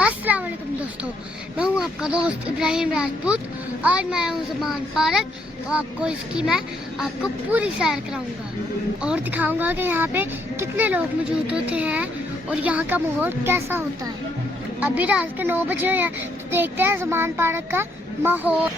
अस्सलाम वालेकुम दोस्तों, मैं हूं आपका दोस्त इब्राहिम राजपूत। आज मैं हूं ज़मान पार्क, तो आपको इसकी मैं आपको पूरी सैर कराऊंगा और दिखाऊंगा कि यहाँ पे कितने लोग मौजूद होते हैं और यहाँ का माहौल कैसा होता है। अभी रात के 9 बजे हैं, तो देखते हैं ज़मान पार्क का माहौल।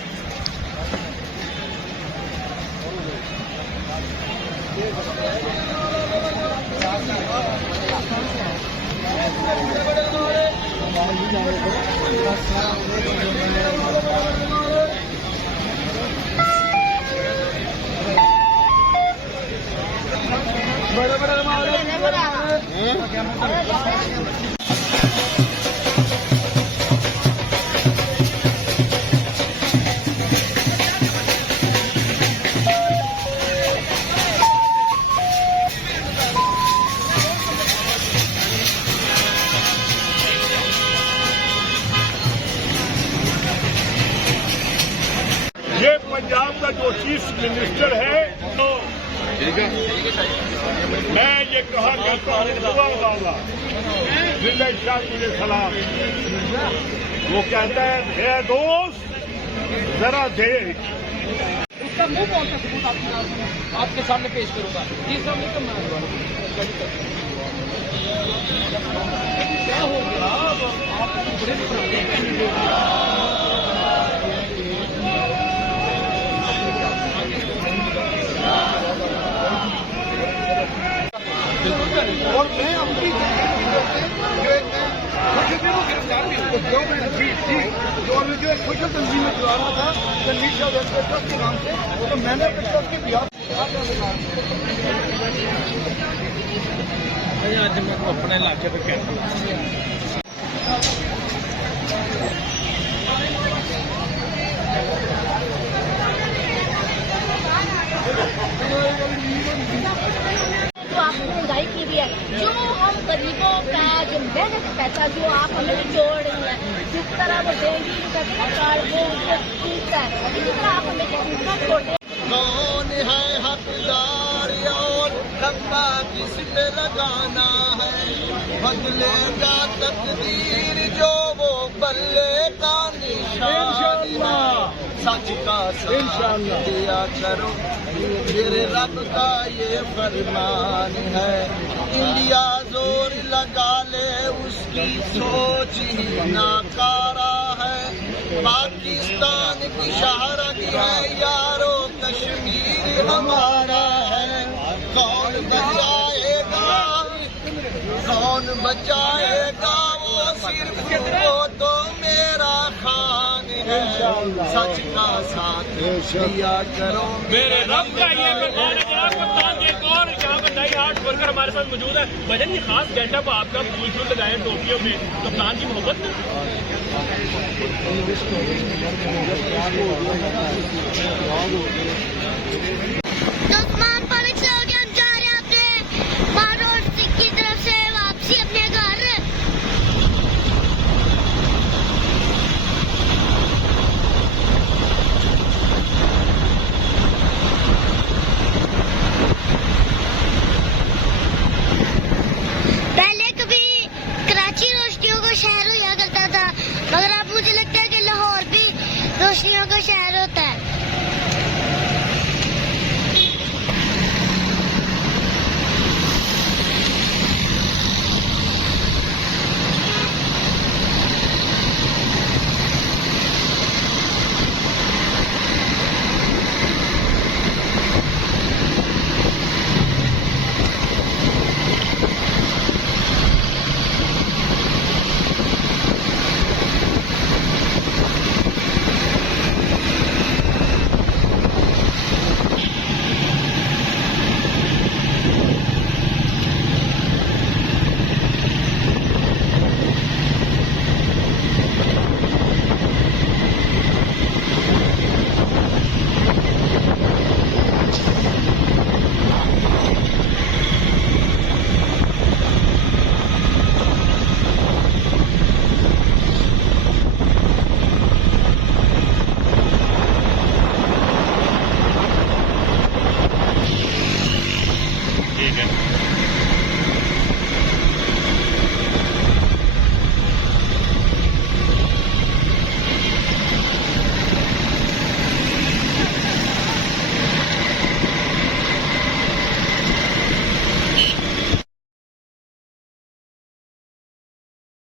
ये पंजाब का जो चीफ मिनिस्टर है, तो मैं ये कहा करता हूँ सलाम, वो कहता है मेरा दोस्त जरा देख। उसका मुंह कौन सा सबूत आपके सामने पेश करूंगा। क्या हो गया आप बड़े पुराने कैंडिडेट। और मैं अपनी गिरफ्तार भी जो एक सोशल तंजीम में चला रहा था रणवीर शाह वेलफेयर ट्रस्ट के नाम से, तो मैंने अपने ट्रस्ट के बिहार आज मैं अपने इलाके पे कैंप महंगाई की भी है, जो हम गरीबों का जो मेहनत पैसा जो आप हमें जोड़ रही है, जिस तरह वो देंगी कार्ड वो ठीक है, इसी तरह आप हमें कितना छोड़े। कौन है हकदार और लंबा किस पे लगाना है, बदलेगा तकदीर जो वो बल्ले का निशान है। सच का साथ दिया करो, मेरे रब का ये फरमान है। इंडिया जोर लगा ले, उसकी सोच ही नाकारा है। पाकिस्तान की शाहरग है यारो, कश्मीर हमारा है। कौन बचाएगा, कौन बचाएगा, वो सिर्फ वो तो मेरा खान है। सच का साथ दिया करो, मेरे रब का ये फरमान है। जनाब कप्तान एक और यहाँ पर नई हार्ट वर्कर हमारे साथ मौजूद है। भजन ये खास गेटअप आपका, फूल फूल लगाए टोपियों में, कप्तान की मोहब्बत में। तो ज़मान पार्क से होके हम जा रहे हैं अपने बार रोड की तरफ से वापसी अपने घर। पहले कभी कराची रोशनियों का शहर हुआ करता था, मगर अब मुझे लगता है कि लाहौर भी रोशनियों का शहर होता है।